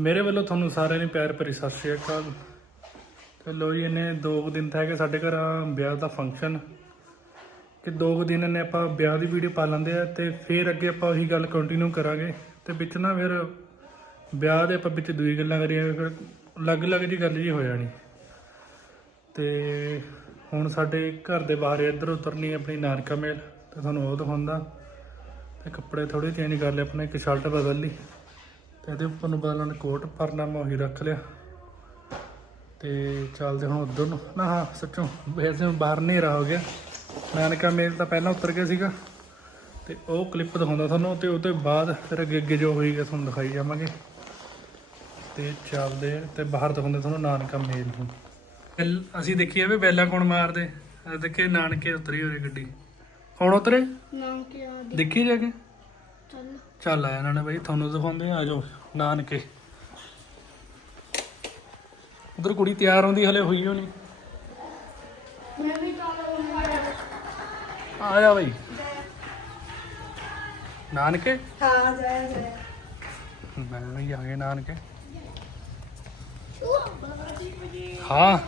ਮੇਰੇ ਵੱਲੋਂ ਤੁਹਾਨੂੰ ਸਾਰਿਆਂ ਨੂੰ ਪਿਆਰ ਭਰੀ ਸਤਿ ਸ਼੍ਰੀ ਅਕਾਲ। ਤੇ ਲੋ ਜੀ ਇਹਨੇ ਦੋ ਕੁ ਦਿਨ ਹੈਗੇ ਸਾਡੇ ਘਰ ਵਿਆਹ ਦਾ ਫੰਕਸ਼ਨ ਕਿ ਦੋ ਕੁ ਦਿਨ ਨੇ ਆਪਾਂ ਵਿਆਹ ਦੀ ਵੀਡੀਓ ਪਾ ਲੈਂਦੇ ਆ ਤੇ ਫਿਰ ਅੱਗੇ ਆਪਾਂ ਉਹੀ ਗੱਲ ਕੰਟੀਨਿਊ ਕਰਾਂਗੇ ਤੇ ਵਿੱਚ ਨਾ ਫਿਰ ਵਿਆਹ ਦੇ ਆਪਾਂ ਵਿੱਚ ਦੂਈ ਗੱਲਾਂ ਕਰੀਏ ਫਿਰ ਅਲੱਗ-ਅਲੱਗ ਜੀ ਗੱਲ ਜੀ ਹੋ ਜਾਣੀ। ਤੇ ਹੁਣ ਸਾਡੇ ਘਰ ਦੇ ਬਾਹਰ ਇੱਧਰ ਉਤਰਨੀ ਆਪਣੀ ਨਾਨਕਾ ਮੇਲ, ਤੇ ਤੁਹਾਨੂੰ ਉਹ ਦਿਖਾਉਂਦਾ। ਤੇ ਕੱਪੜੇ ਥੋੜੇ ਚੇਂਜ ਕਰ ਲਏ ਆਪਣੇ, ਇੱਕ ਸ਼ਰਟ ਬਦਲ ਲਈ। ਤੇ ਇਹਦੇ ਉੱਪਰ ਨੂੰ ਬਦਲਣ ਕੋਟ ਪਰਨਾਮਾ ਉਹੀ ਰੱਖ ਲਿਆ। ਤੇ ਚੱਲਦੇ ਹੁਣ ਉਧਰ ਨੂੰ। ਨਾ ਹਾਂ ਸੱਚੋਂ ਵੈਸੇ ਹੁਣ ਬਾਹਰ ਹਨੇਰਾ ਹੋ ਗਿਆ। ਨਾਨਕਾ ਮੇਲ ਤਾਂ ਪਹਿਲਾਂ ਉਤਰ ਗਿਆ ਸੀਗਾ। ਤੇ ਉਹ ਕਲਿੱਪ ਦਿਖਾਉਂਦਾ ਤੁਹਾਨੂੰ ਤੇ ਉਹਦੇ ਬਾਅਦ ਫਿਰ ਅੱਗੇ ਅੱਗੇ ਜੋ ਹੋਈਗਾ ਤੁਹਾਨੂੰ ਦਿਖਾਈ ਜਾਵਾਂਗੇ। ਤੇ ਚੱਲਦੇ ਤੇ ਬਾਹਰ ਦਿਖਾਉਂਦੇ ਤੁਹਾਨੂੰ ਨਾਨਕਾ ਮੇਲ ਨੂੰ। ਬੈਲ- ਅਸੀਂ ਦੇਖੀਏ ਵੀ ਬੈਲਾ ਕੌਣ ਮਾਰਦੇ। ਦੇਖੇ ਨਾਨਕੇ ਉਤਰੀ ਹੋਈ ਗੱਡੀ। ਕੌਣ ਉਤਰੇ? ਨਾਮ ਕੀ ਆ ਦੇਖੀ ਜਾ ਕੇ। ਚੱਲ ਚੱਲ ਆਇਆ ਇਹਨਾਂ ਨੇ ਬਾਈ, ਤੁਹਾਨੂੰ ਦਿਖਾਉਂਦੇ ਆ ਜਾਓ, ਨਾਨਕੇ। ਉਧਰ ਕੁੜੀ ਤਿਆਰ ਹੁੰਦੀ ਹਲੇ ਹੋਈ ਹੋਣੀ ਆ ਜਾ ਬਾਈ। ਨਾਨਕੇ? ਹਾਂ ਜਾਇਆ ਜਾਇਆ ਮੈਂ ਵੀ ਆ ਗਏ ਨਾਨਕੇ। ਹਾਂ।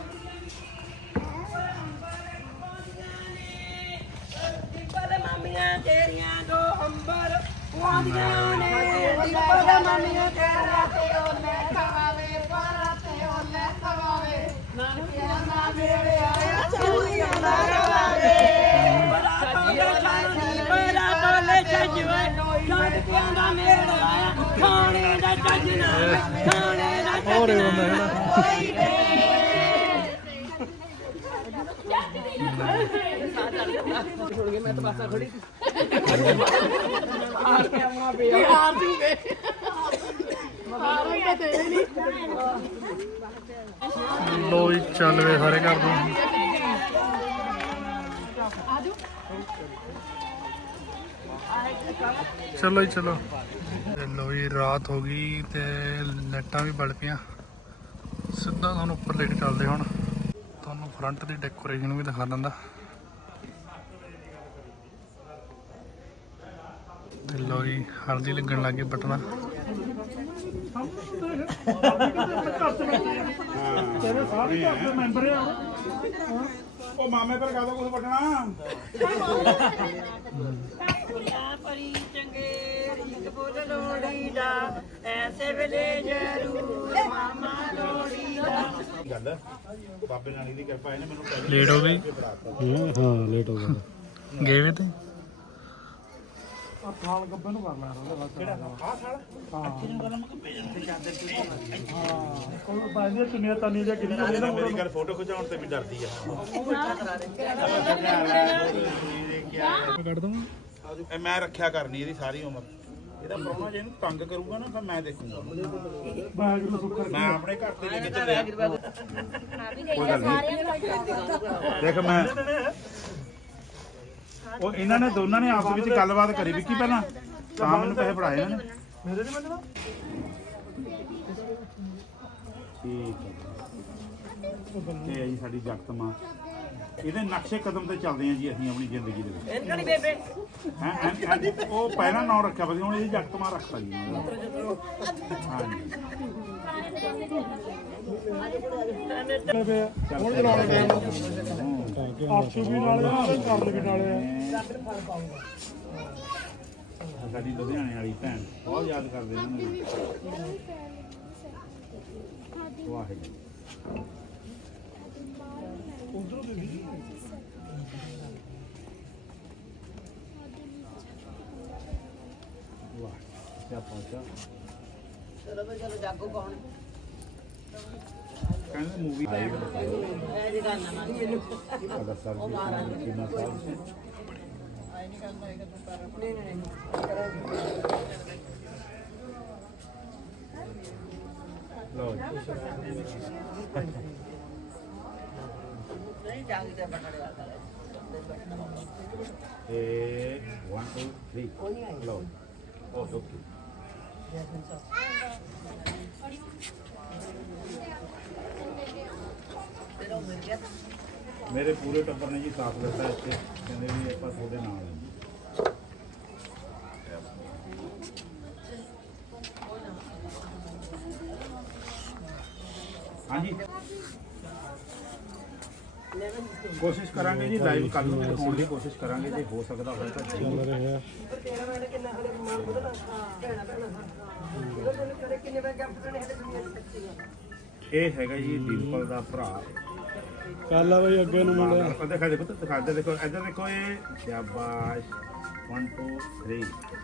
ਤੇਰੀਆਂ ਦੋ ਅੰਬਰ ਪੁਆਂਦੀਆਂ ਨੇ ਪਰ ਮਾਮੀਆਂ ਤੇਰੀਆਂ ਤੇ ਉਹਨੇ ਖਵਾਵੇ ਪਰ ਤੇ ਉਹਨੇ ਖਵਾਵੇ ਨਾਨਕਿਆਂ ਦਾ ਮੇਰੇ ਆਇਆ ਚੁਲੀਆਂ ਦਾ ਰਵਾਵੇ ਬੜਾ ਤੋਲੇ ਬੜਾ ਤੋਲੇ ਛੱਜਵੇ ਨਾਨਕਿਆਂ ਦਾ ਮੇਰੇ ਆਇਆ ਖਾਣੇ ਦਾ ਚੱਜਣਾ ਖਾਣੇ ਦਾ ਹੋਰ ਇਹ ਹੁੰਦਾ ਹੈ ਨਾ। ਲੋ ਜੀ ਚੱਲ ਵੇ ਸਾਰੇ ਘਰ ਤੋਂ ਚਲੋ ਜੀ ਚਲੋ ਲੋ ਜੀ ਰਾਤ ਹੋ ਗਈ ਤੇ ਲਾਈਟਾਂ ਵੀ ਬਲ ਪਈਆਂ ਸਿੱਧਾ ਤੁਹਾਨੂੰ ਉੱਪਰ ਲੇਟ ਚੱਲਦੇ ਹੁਣ ਤੁਹਾਨੂੰ ਫਰੰਟ ਦੀ ਡੈਕੋਰੇਸ਼ਨ ਵੀ ਦਿਖਾ ਦਿੰਦਾ। ਤੇ ਲੋ ਜੀ, ਹਲਦੀ ਲੱਗਣ ਲੱਗੀ ਬਟਨਾ ਤੇਰੇ ਸਾਰੇ ਘਰ ਦੇ ਮੈਂਬਰ ਆ ਉਹ ਮਾਮੇ ਪਰ ਕਾਹਦਾ ਕੁਝ ਵੱਟਣਾ ਪਰੀ ਚੰਗੇ ਇੱਕ ਫੁੱਲ ਲੋੜੀ ਦਾ ਐਸੇ ਵੇਲੇ ਜ਼ਰੂਰ ਗੱਲ ਬਾਬੇ ਨਾਨਕ ਦੀ ਕਿਰਪਾ ਇਹਨੇ ਮੈਨੂੰ ਪਹਿਲੇ ਲੇਟ ਹੋ ਗਈ? ਹਾਂ ਲੇਟ ਹੋ ਗਿਆ ਗਏ ਵੇ ਤੇ? ਕੋਈ ਬਾਂਦੇ ਚੁੰਨੀਆਂ ਤਾਨੀਆਂ ਜਾਂ ਕਿੰਨੀ ਇਹਨੇ ਮੇਰੀ ਗੱਲ ਫੋਟੋ ਖਿਚਾਉਣ ਤੇ ਵੀ ਡਰਦੀ ਆ। ਕੱਢ ਦਵਾਂ ਇਹ ਮੈਂ ਰੱਖਿਆ ਕਰਨੀ ਇਹਦੀ ਸਾਰੀ ਉਮਰ। ਇਹਦਾ ਪ੍ਰਾਹੁਣਾ ਜੇ ਇਹਨੂੰ ਤੰਗ ਕਰੂਗਾ ਨਾ ਤਾਂ ਮੈਂ ਦੇਖੂਗਾ। ਵਾਹਿਗੁਰੂ ਸੁੱਖ ਮੈਂ ਆਪਣੇ ਘਰ ਤੇ ਲੈ ਕੇ ਚੱਲਿਆ ਕੋਈ ਗੱਲ ਨਹੀਂ। ਦੇਖ ਮੈਂ ਉਹ ਇਹਨਾਂ ਨੇ ਦੋਨਾਂ ਨੇ ਆਪਸ ਵਿੱਚ ਗੱਲਬਾਤ ਕਰੀ। ਵਿੱਕੀ ਪਹਿਲਾਂ ਤਾਂ ਮੈਨੂੰ ਪੈਸੇ ਫੜਾਏ ਇਹਨਾਂ ਨੇ। ਮੇਰੇ ਨਹੀਂ ਮੰਨਣਾ? ਠੀਕ ਹੈ। ਜੀ ਸਾਡੀ ਜਗਤ ਮਾਂ। ਇਹਦੇ ਨਕਸ਼ੇ ਕਦਮ ਤੇ ਚੱਲਦੇ ਆ ਜੀ ਅਸੀਂ ਆਪਣੀ ਜ਼ਿੰਦਗੀ ਦੇ ਵਿੱਚ। ਇਹਨਕਣੀ ਬੇਬੇ? ਹੈਂ, ਉਹ ਪਹਿਲਾਂ ਨਾਂ ਰੱਖਿਆ ਸੀ ਹੁਣ ਇਹਦੀ ਜਗਤ ਮਾਂ ਰੱਖਤਾ ਜੀ। ਹਾਂਜੀ ਹੁਣ ਜਲਾਉਣੇ ਟਾਈਮ ਆਰਸ਼ੀ ਵੀ ਨਾਲੇ ਆ ਤੇ ਕਰਨ ਵੀ ਨਾਲੇ ਆ ਸਾਡੀ ਲੁਧਿਆਣੇ ਵਾਲੀ ਭੈਣ ਬਹੁਤ ਯਾਦ ਕਰਦੇ ਨੂੰ। ਵਾਹਿਗੁਰੂ। ਵਾਹ ਕੀ ਪਹੁੰਚਾ। ਚਲੋ ਵੀ ਚਲੋ ਜਾਗੋ ਪਾਉਣ। ਕਹਿੰਦੇ ਮੂਵੀ ਆਈ ਇਹ ਦੀ ਗੱਲ ਨਾ। ਮੈਨੂੰ ਅਦਰ ਸਰ ਜੀ ਕਿੰਨਾ ਸਾਹਿਬ ਨਹੀਂ ਨਹੀਂ ਨਹੀਂ ਲਓ ਨਹੀਂ ਜਾਗੀ ਤੇ ਬਟੜੇ ਵਾਲਾ ਇਹ 1 2 3 ਲਓ ਉਹ ਓਕੇ ਤੇਰਾ ਮਿਲ ਗਿਆ ਮੇਰੇ ਪੂਰੇ ਟੱਬਰ ਨੇ ਜੀ ਸਾਥ ਦਿੱਤਾ ਇੱਥੇ ਕਹਿੰਦੇ ਵੀ ਆਪਾਂ ਤੁਹਾਡੇ ਨਾਲ ਹਾਂ ਜੀ ਹਾਂਜੀ ਕੋਸ਼ਿਸ਼ ਕਰਾਂਗੇ ਜੀ ਲਾਈਵ ਕੱਲ ਨੂੰ ਵੀ ਦਿਖਾਉਣ ਦੀ ਕੋਸ਼ਿਸ਼ ਕਰਾਂਗੇ ਜੇ ਹੋ ਸਕਦਾ ਹੋਵੇ ਤਾਂ। ਚੱਲ ਜ਼ਰੂਰ। ਰਿਹਾ ਇਹ ਹੈਗਾ ਜੀ ਦੀਪਲ ਦਾ ਭਰਾ। ਕੱਲ ਆ ਬਈ ਅੱਗੇ ਨੂੰ ਮੁੰਡਾ। ਉਹ ਦਿਖਾ ਦੇਖੋ ਦਿਖਾ ਦੇ ਦੇਖੋ ਇੱਧਰ ਦੇਖੋ ਇਹ। ਸ਼ਾਬਾਸ਼। 1 2 3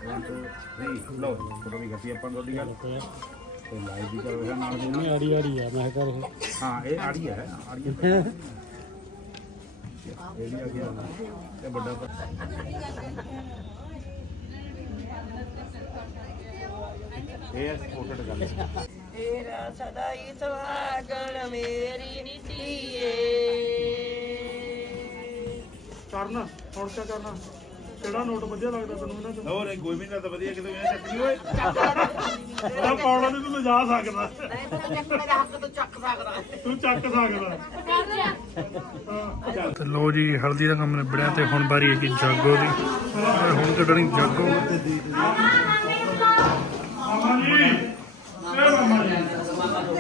1 2 3 ਲੋ ਫੋਟੋ ਵੀ ਕਰਤੀ ਆਪਾਂ ਤੁਹਾਡੀ ਗੱਲ। ਤੇ ਲਾਈਵ ਵੀ ਚੱਲ ਰਿਹਾ ਨਾਲ ਦੀ ਨਾਲ। ਨਹੀਂ ਆੜੀ ਆੜੀ ਆ ਮੈਂ ਕਰ ਹਾਂ ਇਹ ਆੜੀ ਹੈ ਆੜੀ ਹੈ ਇਹ ਵੀ ਆ ਗਿਆ ਇਹ ਵੱਡਾ ਭਰਾ। ਇਹ ਹੈ ਸਪੋਰਟਡ ਗੱਲ ਤੇਰਾ ਸਦਾ ਹੀ ਸਵਾਗਣ ਮੇਰੀ ਨੀਤੀਏ ਕਰਨਾ ਹੁਣ ਕੀ ਕਰਨਾ ਕਿਹੜਾ ਨੋਟ ਵਧੀਆ ਲੱਗਦਾ ਤੈਨੂੰ ਇਹਨਾਂ ਚੋਂ ਹੋਰ ਇਹ ਗੋਬਿੰਦ ਤਾਂ ਵਧੀਆ ਕਿਤੇ ਇਹ ਚੱਕਣੀ ਓਏ ਉਹਦਾ ਪਾਉਣਾ ਨਹੀਂ ਤੂੰ ਲਿਜਾ ਸਕਦਾ। ਨਹੀਂ ਤਾਂ ਚੱਕ ਮੇਰੇ ਹੱਥ ਤੋਂ ਚੱਕ ਸਕਦਾ। ਤੂੰ ਚੱਕ ਸਕਦਾ ਤੇ ਲੋ ਜੀ ਹਲਦੀ ਦਾ ਕੰਮ ਨਿਬੜਿਆ ਤੇ ਹੁਣ ਵਾਰੀ ਹੈ ਕਿ ਜਾਗੋ ਦੀ। ਤੇ ਹੁਣ ਕੱਢਣੀ ਜਾਗੋ। ਮਾਮਾ ਜੀ ਇਹ ਮਾਮਾ ਜੀ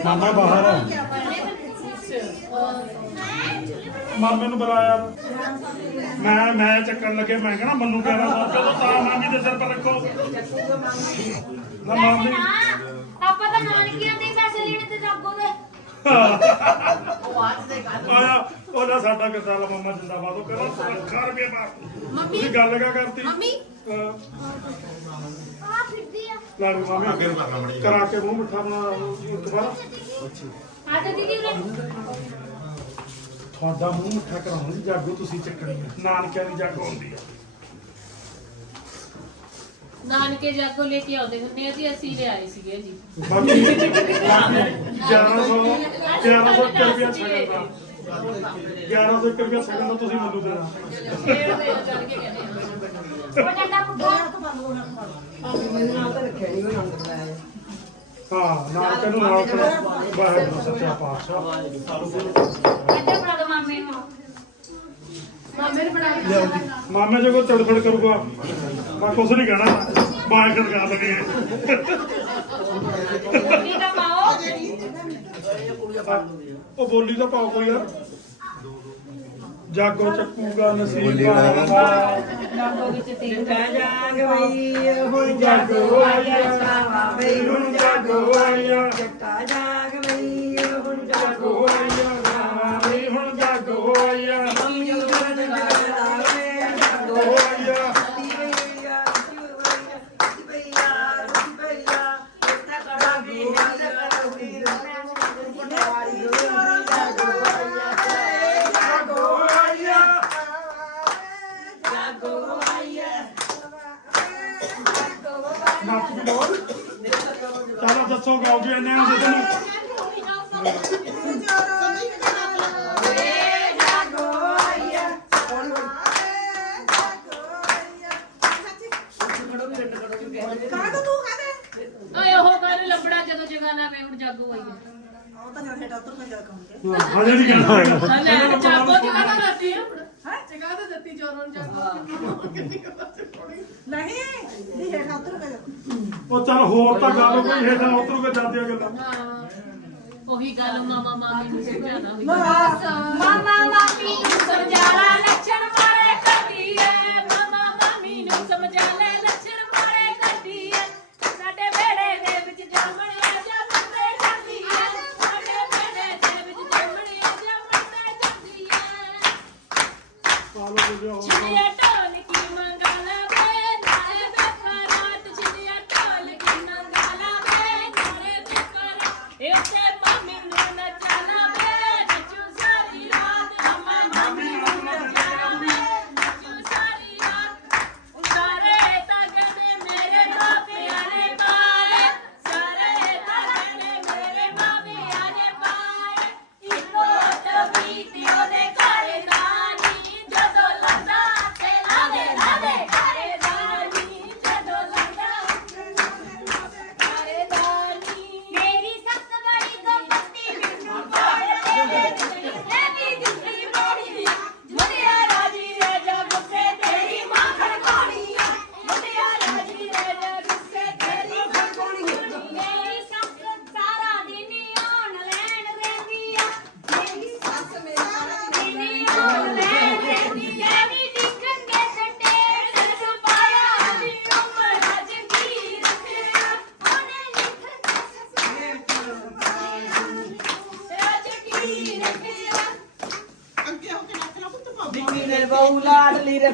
ਮਾਮਾ ਬਾਹਰ ਆ। ਮਾਮੇ ਨੂੰ ਬੁਲਾਇਆ। ਮੈਂ ਮੈਂ ਚੱਕਣ ਲੱਗੇ ਮੈਂ ਕਹਣਾ ਮੰਨੂ ਕਹਿਣਾ ਸੋ ਚਲੋ ਤਾਂ ਮਾਮੀ ਦੇ ਸਿਰ ਪਰ ਰੱਖੋ। ਨਾ ਮਾਮੀ। ਆਪਾਂ ਤਾਂ ਨਾਨਕੀਆਂ ਦੇ ਪੈਸੇ ਲੈਣੇ ਤੇ ਜਾਗੋ ਦੇ। ਆਇਆ ਉਹਦਾ ਸਾਡਾ ਕਿਸਾਲਾ ਮਾਮਾ ਜਿੰਦਾਬਾਦ ਉਹ ਕਹਿੰਦਾ ਲੱਖਾਂ ਰੁਪਏ ਮਾਰ ਤੁਸੀਂ ਗੱਲ ਕਾ ਕਰਤੀ? ਮੰਮੀ? ਆ ਫਿਰਦੀ ਆ। ਲੈ ਵੀ ਮਾਮੀ। ਅੱਗੇ ਨੂੰ ਕਰਨਾ ਮੜੀ ਕਰਾ ਕੇ ਮੂੰਹ ਮਿੱਠਾ ਬਣਾ ਦੁਬਾਰਾ ਆ ਤੇ ਦੀਦੀ ਉਰੇ। ਤੁਹਾਡਾ ਮੂੰਹ ਮਿੱਠਾ ਕਰਾਉਣ ਦੀ ਜਾਗੋ ਤੁਸੀਂ ਚੱਕਣੀ ਹੈ ਨਾਨਕਿਆਂ ਦੀ ਜਾਗੋ ਹੁੰਦੀ ਹੈ ਨਾਨਕੇ ਜਾਗੋ ਲੈ ਕੇ ਆਉਂਦੇ ਹੁੰਦੇ ਆ ਜੀ ਅਸੀਂ ਲੈ ਆਏ ਸੀਗੇ ਜੀ। ਬਾਕੀ 1100 1100 ਰੁਪਇਆ ਛੱਡਣ ਦਾ। 1100 ਰੁਪਇਆ ਛੱਡਣ ਦਾ ਤੁਸੀਂ ਮੈਨੂੰ ਦੇਣਾ। ਫੇਰ ਦੇ ਚੜ ਕੇ ਕਹਿੰਦੇ ਹਾਂ ਨਾਨਕਿਆਂ ਨੂੰ ਨਾਲ ਵਾਹਿਗੁਰੂ। ਸੱਚਾ ਪਾਤਸ਼ਾਹ ਦੋ ਮਾਮੇ ਨੂੰ ਮਾਮੇ ਨੂੰ ਬਣਾ ਲਿਆਓ ਜੀ। ਮਾਮੇ ਜੇ ਕੋਈ ਤੜਫੜ ਕਰੂਗਾ। ਮੈਂ ਕੁਛ ਨਹੀਂ ਕਹਿਣਾ। ਬਾਹਰ ਖੜਕਾ ਲਗੇ ਠੀਕ ਆ ਪਾਓ। ਉਹ ਬੋਲੀ ਤਾਂ ਪਾਓ ਕੋਈ ਯਾਰ। ਜਾਗੋ ਚੱਕੂਗਾ ਨਸੀਬਾ ਹਮਾਰਾ ਜਾਗੋ ਵਿੱਚ ਤੀਰ ਜਾਗ ਵਈ ਹੁਣ ਜਾਗੋ ਆਇਆ ਸਾਵਾ ਵਈ ਹੁਣ ਜਾਗੋ ਆਇਆ ਜੱਟਾ ਜਾਗ ਵਈ ਹੁਣ ਜਾਗੋ ਜਾਗੋ ਆਇਆ ਰਾਵਾ ਵੀ ਹੁਣ ਜਾਗੋ ਆਇਆ ਮੰਮੀ ਨੂੰ ਜਗਾਵੇ ਜਾਗੋ ਜਾਗੋ ਆਇਆ ਦੀ ਵਈਆ ਦੀ ਵਈਆ ਦੀ ਵਈਆ ਦੀ ਵਈਆ ਇੱਥੇ ਕਰਾਂਗੀ ਹੱਥ ਕਰੂਗੀ ਜਾਗੋ ਜਾਗੋ ਆਇਆ ਜਾਗੋ ਆਇਆ ਨੱਚ ਵੀ ਲਓ ਚਲੋ ਦੱਸੋ ਗਾਓਗੇ ਇਹਨੇ ਜਾਗੋ ਆਇਆ ਓਏ ਉਹ ਕਰ ਲੰਬੜਾ ਜਦੋਂ ਜਗਾ ਲਾਵੇ ਹੁਣ ਜਾਗੋ ਆਈ ਹੈ ਹਜੇ ਨਹੀਂ ਕਹਿਣਾ ਲੈ ਜਾਗੋ ਜਗਾ ਤਾਂ ਰੱਤੀ ਹੈ ਹੁਣ ਉਹ ਚੱਲ ਹੋਰ ਤਾਂ ਗੱਲ ਕੋਈ ਹੇਠਾਂ ਉਤਰੂ ਕੇ ਜਾਂਦੀਆਂ ਗੱਲਾਂ। ਹਾਂ। ਉਹੀ ਗੱਲ ਮਾਮਾ ਮਾਮੀ ਨੂੰ ਸਮਝਾਣਾ ਹੋਈ ਮਾਮਾ ਮਾਮੀ ਨੂੰ ਸਮਝਾਲਾ ਲੱਛਣ ਮਾਰੇ ਕਰਦੀ ਏ ਮਾਮਾ ਮਾਮੀ ਨੂੰ ਸਮਝਾ ਲੈ। ਛਿੜਿਆ ਢੋਲ ਕੀ ਮੰਗਾਲਾ ਵੇ ਨਾਲੇ ਬੇਕਰਾਟ ਛਿੜਿਆ ਢੋਲ ਕੀ ਮੰਗਾਲਾ ਵੇ ਨਾਲੇ ਬੇਕਰਾਟ ਇਸੇ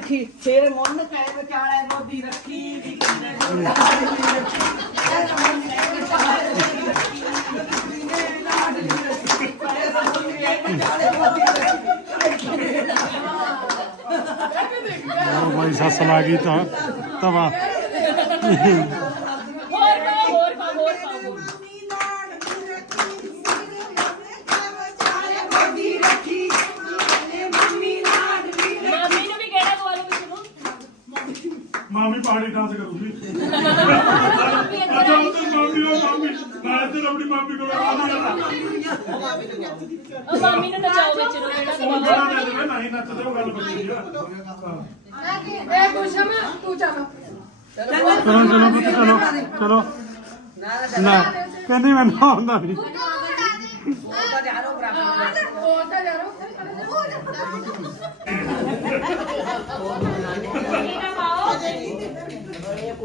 ਰੱਖੀ ਸਿਰ ਮੁੰਨ ਕੇ ਵਿਚਾਲੇ ਮੋਦੀ ਰੱਖੀ ਦੀ ਕਿੰਨੇ ਗਊ ਰੱਖੀ। ਸਿਰ ਮੁੰਨ ਕੇ ਵਿਚਾਲੇ ਮੋਦੀ ਰੱਖੀ, ਕਿੰਨੇ ਲਾਡਲੀ ਰੱਖੀ। ਸਿਰ ਮੁੰਨ ਕੇ ਵਿਚਾਲੇ ਮੋਦੀ ਰੱਖੀ। ਭਾਈ ਸੱਸ ਲਾ ਗਈ ਤਾਂ, ਤਵਾ ਹੋਰ ਪਾ ਹੋਰ ਪਾ ਹੋਰ ਪਾ ਹੋਰ। ਮਾਮੀ ਨੂੰ ਵੀ ਕਿਹੜਾ ਦਵਾ ਲਓ ਕਿਸੇ ਨੂੰ ਮਾਮੀ ਪਹਾੜੀ ਡਾਂਸ ਕਰੂਗੀ। ਅੱਛਾ ਉਹ ਤੇ ਮਾਮੀ ਉਹ ਮਾਮੀ ਨਾਲੇ ਤੇ ਆਪਣੀ ਮਾਮੀ ਕੋਲ ਆ ਉਹ ਮਾਮੀ ਨੂੰ ਨਚਾਓ ਵਿੱਚ ਨੂੰ ਜਿਹੜਾ ਉਹ ਦਵਾ ਬੜਾ ਦੇ ਦੇ ਨਹੀਂ ਨੱਚਦੇ ਉਹ ਗੱਲ ਬਣੀ ਆ। ਚਲੋ। ਚਲੋ ਪੁੱਤ ਚਲੋ ਚਲੋ। ਨਾ ਕਹਿੰਦੀ ਮੈਨੂੰ ਆਉਂਦਾ ਨਹੀਂ। ਉਹ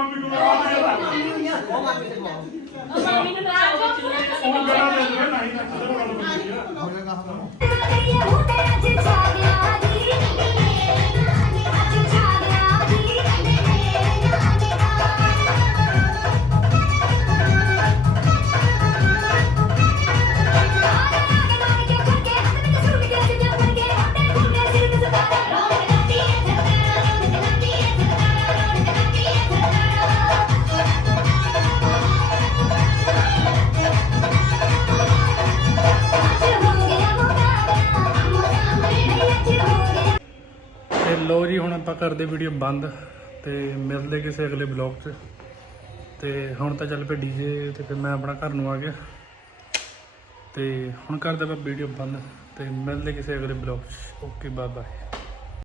ਮਾਮੀ ਆਉਂਦੀ ਆ ਉਹ ਮਾਮੀ ਨੂੰ ਨਚਾਓ ਵਿੱਚ ਨੂੰ ਜਿਹੜਾ ਉਹ ਬੜਾ ਦੇ ਦੇ ਨਹੀਂ ਨੱਚਦੇ ਉਹ ਗੱਲ ਬਣੀ ਆ ਕਰਦੇ ਵੀਡੀਓ ਬੰਦ ਤੇ ਮਿਲਦੇ ਕਿਸੇ ਅਗਲੇ ਬਲੌਗ 'ਚ। ਤੇ ਹੁਣ ਤਾਂ ਚੱਲ ਪਏ ਡੀਜੇ ਤੇ ਫਿਰ ਮੈਂ ਆਪਣਾ ਘਰ ਨੂੰ ਆ ਗਿਆ। ਤੇ ਹੁਣ ਕਰਦੇ ਆਪਾਂ ਵੀਡੀਓ ਬੰਦ ਤੇ ਮਿਲਦੇ ਕਿਸੇ ਅਗਲੇ ਬਲੌਗ 'ਚ। Okay bye bye